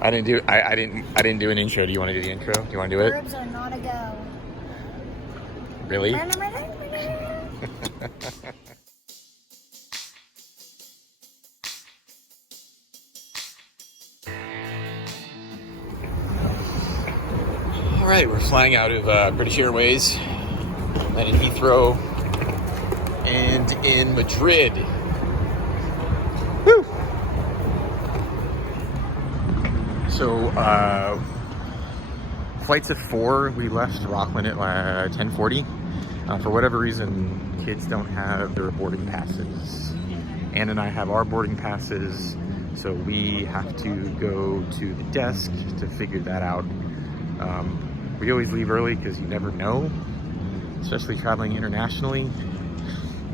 I didn't do an intro. Do you want to do the intro? Do you want to do it? Verbs are not a go. Really? All right, we're flying out of British Airways, then in Heathrow, and in Madrid. Woo! So, flight's at 4. We left Rockland at 10:40. For whatever reason, kids don't have their boarding passes. Ann and I have our boarding passes, so we have to go to the desk to figure that out. We always leave early because you never know, especially traveling internationally.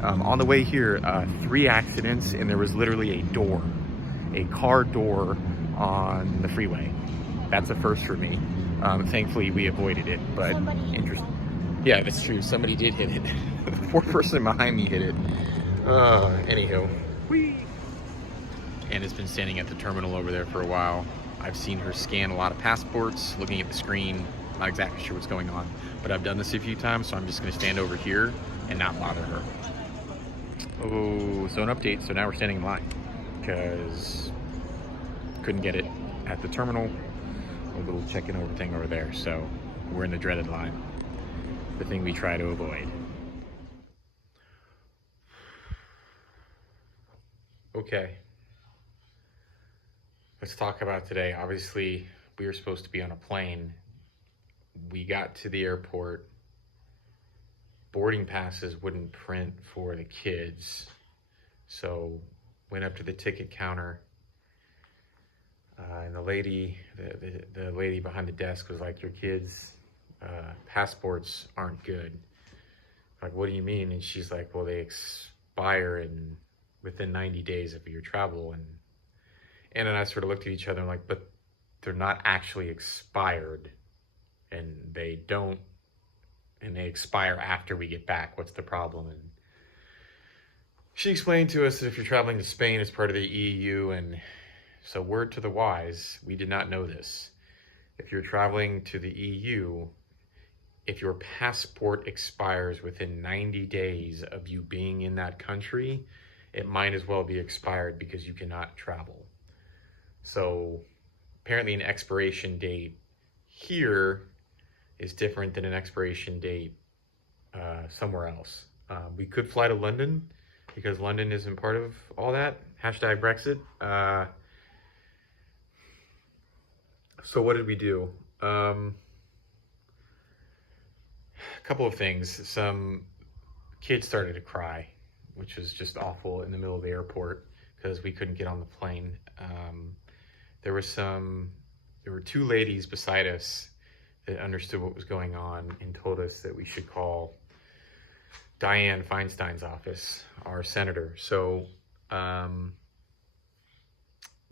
On the way here, 3 accidents, and there was literally a car door on the freeway. That's a first for me. Thankfully, we avoided it, but interesting. Yeah, that's true. Somebody did hit it. The poor person behind me hit it. Anyhow, Anna's been standing at the terminal over there for a while. I've seen her scan a lot of passports, looking at the screen. Not exactly sure what's going on, but I've done this a few times, so I'm just going to stand over here and not bother her. Oh, so an update. So now we're standing in line because couldn't get it at the terminal. A little check-in over thing over there. So we're in the dreaded line. The thing we try to avoid. Okay. Let's talk about today. Obviously, we were supposed to be on a plane. We got to the airport. Boarding passes wouldn't print for the kids. So went up to the ticket counter. And the lady behind the desk was like, your kids' passports aren't good. Like, what do you mean? And she's like, well, they expire within 90 days of your travel. And Anna and I sort of looked at each other and like, but they're not actually expired, and they expire after we get back. What's the problem? And she explained to us that if you're traveling to Spain, it's part of the EU, and so word to the wise, we did not know this. If you're traveling to the EU, if your passport expires within 90 days of you being in that country, it might as well be expired because you cannot travel. So apparently an expiration date here is different than an expiration date somewhere else. We could fly to London because London isn't part of all that. Hashtag Brexit. So what did we do? A couple of things. Some kids started to cry, which was just awful in the middle of the airport because we couldn't get on the plane. There were 2 ladies beside us that understood what was going on and told us that we should call Dianne Feinstein's office, our senator. So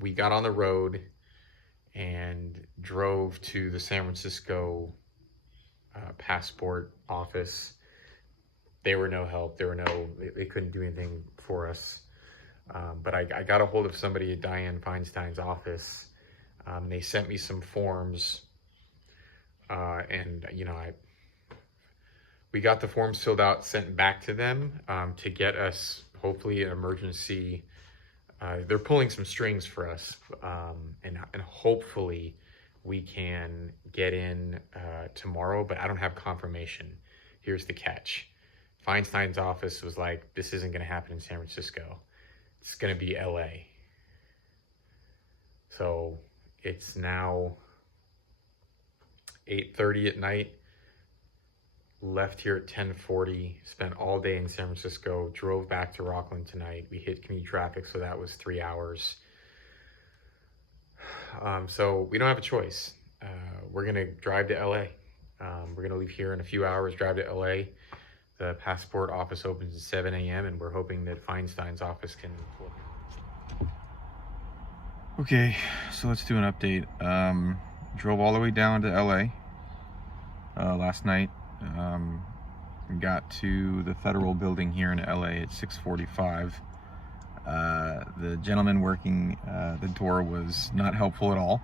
we got on the road and drove to the San Francisco passport office. They were no help. They couldn't do anything for us. But I got a hold of somebody at Dianne Feinstein's office. They sent me some forms, and we got the forms filled out, sent back to them to get us hopefully an emergency. They're pulling some strings for us, and hopefully we can get in tomorrow, but I don't have confirmation. Here's the catch. Feinstein's office was like, this isn't going to happen in San Francisco. It's going to be LA. So it's now 8:30 at night. Left here at 10:40, spent all day in San Francisco, drove back to Rockland tonight. We hit commute traffic, so that was 3 hours. So we don't have a choice. We're gonna drive to LA. We're gonna leave here in a few hours, drive to LA. The passport office opens at 7 a.m. and we're hoping that Feinstein's office can. Okay, so let's do an update. Drove all the way down to LA last night. Got to the federal building here in LA at 6:45. The gentleman working the door was not helpful at all.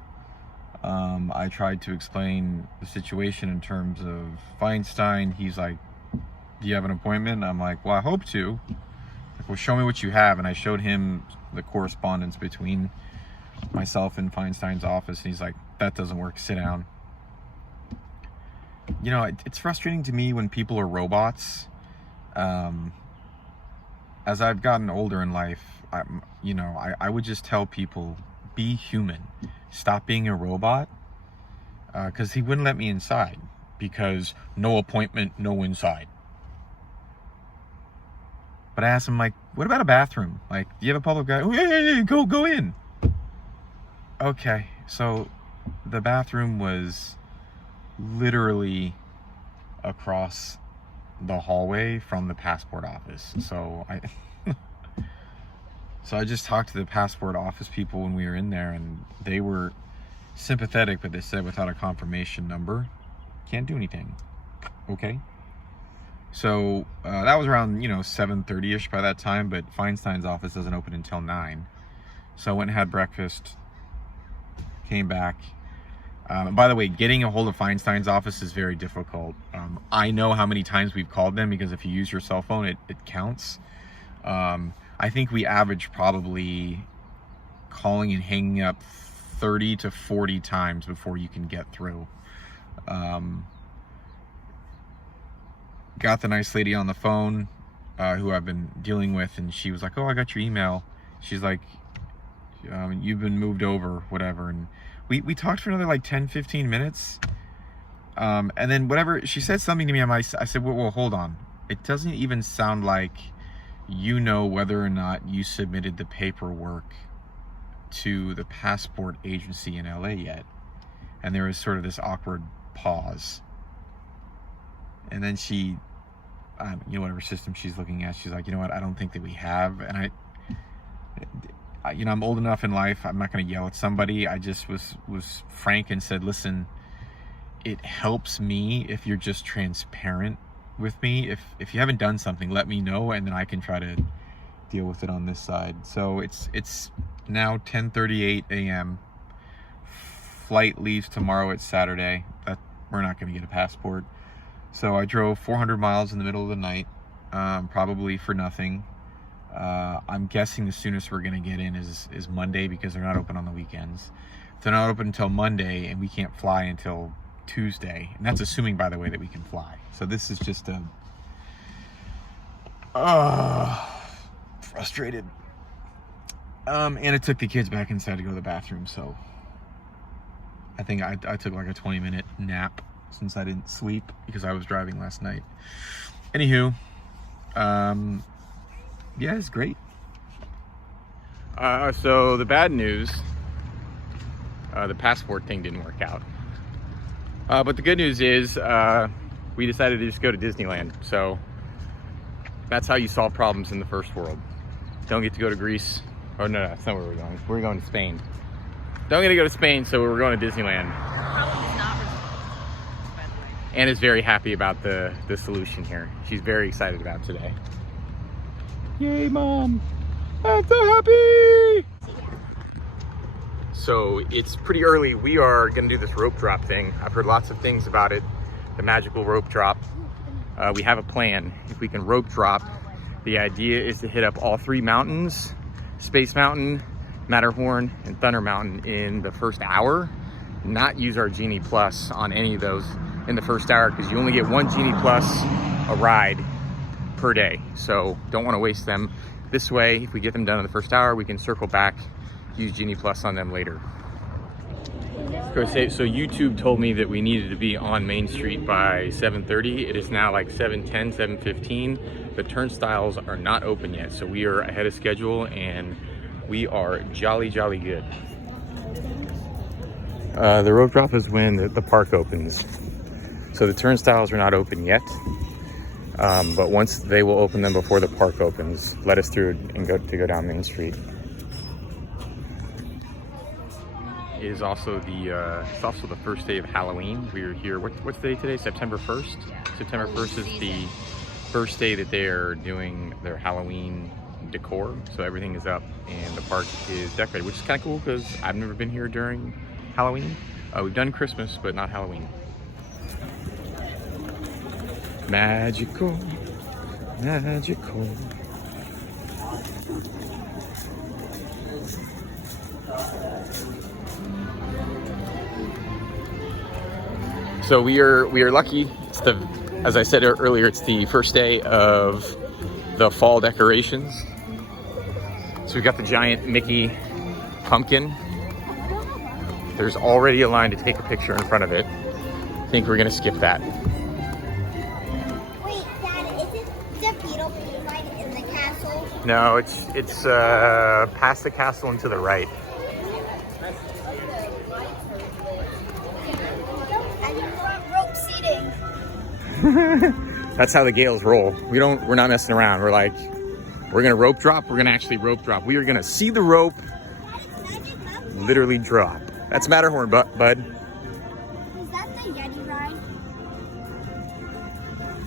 I tried to explain the situation in terms of Feinstein. He's like, do you have an appointment? I'm like, well, I hope to. Like, well, show me what you have. And I showed him the correspondence between myself and Feinstein's office. And he's like, that doesn't work. Sit down. You know, it's frustrating to me when people are robots. As I've gotten older in life, I would just tell people, be human. Stop being a robot. Because he wouldn't let me inside. Because no appointment, no inside. But I asked him, like, what about a bathroom? Like, do you have a public guy? Oh, yeah, go in. Okay, so the bathroom was literally across the hallway from the passport office. So I just talked to the passport office people when we were in there, and they were sympathetic, but they said without a confirmation number, can't do anything. Okay. So that was around 7:30ish by that time, but Feinstein's office doesn't open until 9. So I went and had breakfast, came back. By the way, getting a hold of Feinstein's office is very difficult. I know how many times we've called them, because if you use your cell phone, it counts. I think we average probably calling and hanging up 30 to 40 times before you can get through. Got the nice lady on the phone who I've been dealing with, and she was like, oh, I got your email. She's like, you've been moved over, whatever. And we talked for another like 10-15 minutes, and then whatever, she said something to me. I said, well, hold on, it doesn't even sound like you know whether or not you submitted the paperwork to the passport agency in LA yet. And there was sort of this awkward pause, and then she whatever system she's looking at, she's like, you know what, I don't think that we have. And I'm old enough in life, I'm not going to yell at somebody. I just was frank and said, listen, it helps me if you're just transparent with me. If you haven't done something, let me know, and then I can try to deal with it on this side. So it's now 10:38 a.m. Flight leaves tomorrow. It's Saturday. We're not going to get a passport. So I drove 400 miles in the middle of the night, probably for nothing. I'm guessing the soonest we're going to get in is Monday, because they're not open on the weekends. They're not open until Monday, and we can't fly until Tuesday. And that's assuming, by the way, that we can fly. So this is just frustrated. And it took the kids back inside to go to the bathroom. So I think I took like a 20-minute nap, since I didn't sleep because I was driving last night. Anywho, yeah, it's great. So the bad news, the passport thing didn't work out. But the good news is we decided to just go to Disneyland. So that's how you solve problems in the first world. Don't get to go to Greece. Oh, no, that's not where we're going. We're going to Spain. Don't get to go to Spain, so we're going to Disneyland. Anna's very happy about the solution here. She's very excited about today. Yay, Mom! I'm so happy! So it's pretty early. We are gonna do this rope drop thing. I've heard lots of things about it. The magical rope drop. We have a plan. If we can rope drop, the idea is to hit up all 3 mountains, Space Mountain, Matterhorn, and Thunder Mountain in the first hour. Not use our Genie Plus on any of those in the first hour, because you only get 1 Genie Plus a ride per day. So don't want to waste them. This way, if we get them done in the first hour, we can circle back, use Genie Plus on them later. So YouTube told me that we needed to be on Main Street by 7:30. It is now like 7:10, 7:15. The turnstiles are not open yet, so we are ahead of schedule, and we are jolly good. The rope drop is when the park opens. So the turnstiles are not open yet, but once they will open them before the park opens, let us through and go down Main Street. It is also the first day of Halloween. We are here. What's the day today? September 1st. September 1st is the first day that they are doing their Halloween decor. So everything is up and the park is decorated, which is kind of cool because I've never been here during Halloween. We've done Christmas, but not Halloween. Magical, magical. So we are lucky. It's as I said earlier, it's the first day of the fall decorations. So we've got the giant Mickey pumpkin. There's already a line to take a picture in front of it. I think we're gonna skip that. Wait, Dad, isn't the Beetle line in the castle? No, it's past the castle and to the right. And you want rope seating. That's how the Gales roll. We're not messing around. We're like, we're gonna rope drop. We're gonna actually rope drop. We are gonna see the rope literally drop. That's Matterhorn, bud. Is that the Yeti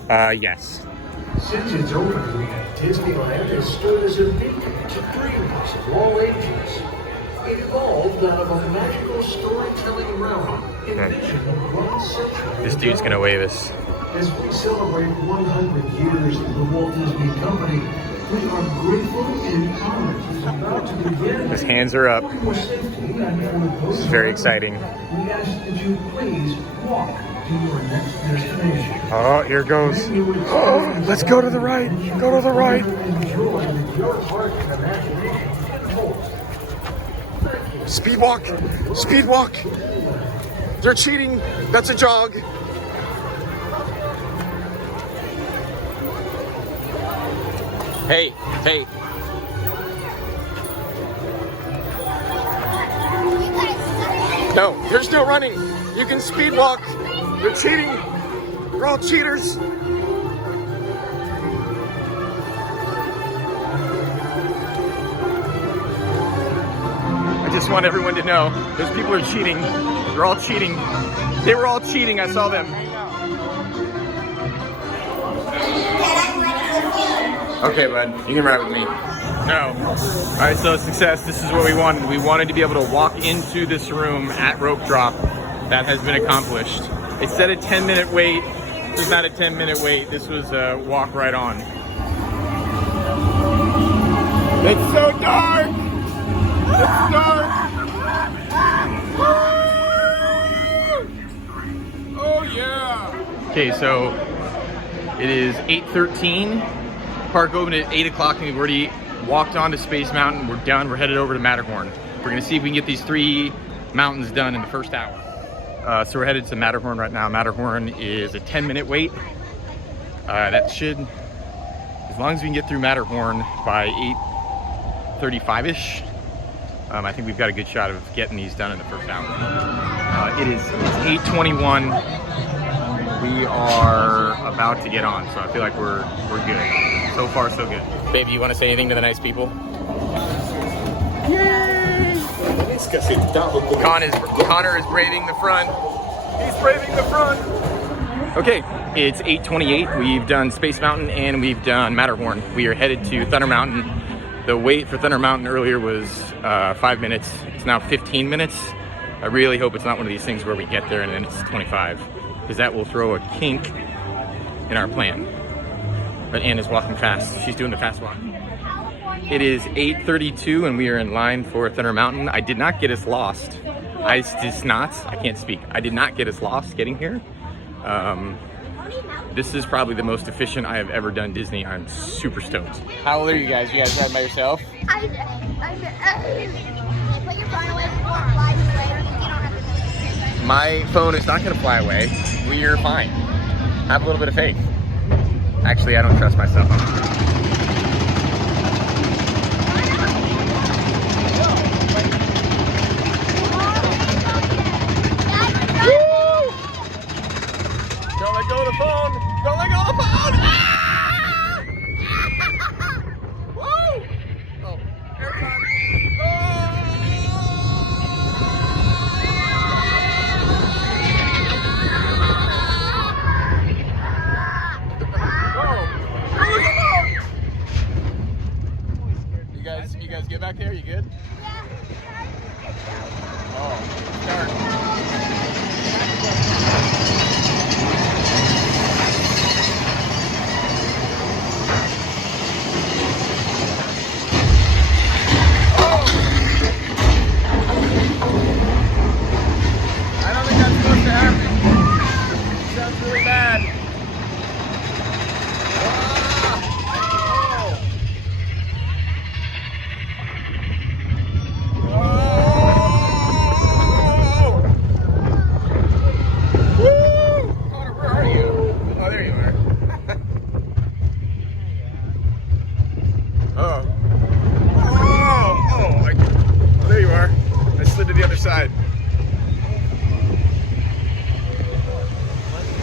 ride? Yes. Since its opening, Disneyland has stood as a beacon to dreamers of all ages. It evolved out of a magical storytelling realm envisioned 1 century. This dude's gonna wave us. As we celebrate 100 years of the Walt Disney Company, we are grateful and honored to be about to begin. His hands are up. For your safety and for This is very exciting. we ask that you please walk to your next destination. Oh, here goes. Oh, let's go to the right. Go to the right. Enjoy with your heart and imagination. Speed walk. Speed walk. They're cheating. That's a jog. Hey, hey. No, there's no running. You can speed walk. You're cheating. You're all cheaters. I just want everyone to know, those people are cheating. They're all cheating. They were all cheating. I saw them. Okay, bud. You can ride with me. No. All right, so success. This is what we wanted. We wanted to be able to walk into this room at rope drop. That has been accomplished. It said a 10-minute wait. This is not a 10-minute wait. This was a walk right on. It's so dark. It's dark. Oh yeah. Okay, so it is 8:13. Park opened at 8 o'clock and we've already walked onto Space Mountain. We're done. We're headed over to Matterhorn. We're gonna see if we can get these 3 mountains done in the first hour. So we're headed to Matterhorn right now. Matterhorn is a 10-minute wait. That should, as long as we can get through Matterhorn by 8:35-ish, I think we've got a good shot of getting these done in the first hour. It's 8:21. We are about to get on, so I feel like we're good. So far, so good. Baby, you want to say anything to the nice people? Yay! Connor is braving the front. He's braving the front. Okay, it's 8:28. We've done Space Mountain and we've done Matterhorn. We are headed to Thunder Mountain. The wait for Thunder Mountain earlier was 5 minutes. It's now 15 minutes. I really hope it's not one of these things where we get there and then it's 25, because that will throw a kink in our plan. But Anna's walking fast. She's doing the fast walk. It is 8:32 and we are in line for Thunder Mountain. I did not get us lost. I can't speak. I did not get us lost getting here. This is probably the most efficient I have ever done Disney. I'm super stoked. How old are you guys? You guys riding by yourself? Put your phone away before it flies away. You don't have to. My phone is not gonna fly away. We're fine. Have a little bit of faith. Actually, I don't trust myself. Don't let go of the phone! Don't let go of the phone! Ah! Woo! Oh, airtime.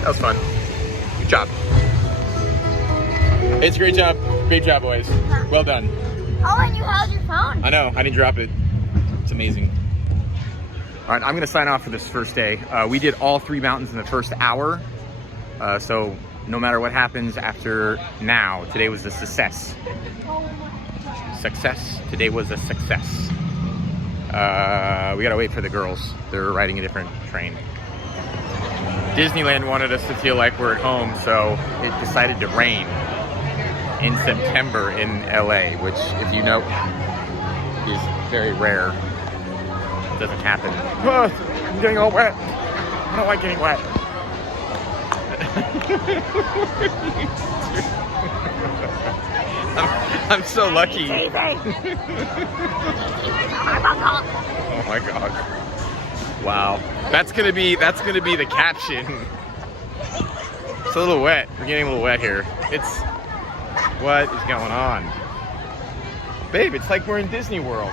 That was fun. Good job. It's a great job. Great job, boys. Well done. Oh, and you held your phone. I know. I didn't drop it. It's amazing. All right, I'm going to sign off for this first day. We did all 3 mountains in the first hour. So no matter what happens after now, today was a success. Success. Today was a success. We gotta wait for the girls. They're riding a different train. Disneyland wanted us to feel like we're at home, so it decided to rain in September in LA, which, if you know, is very rare. It doesn't happen. Oh, I'm getting all wet. I don't like getting wet. I'm so lucky. Oh my god. Wow. That's gonna be the caption. It's a little wet. We're getting a little wet here. What is going on? Babe, it's like we're in Disney World.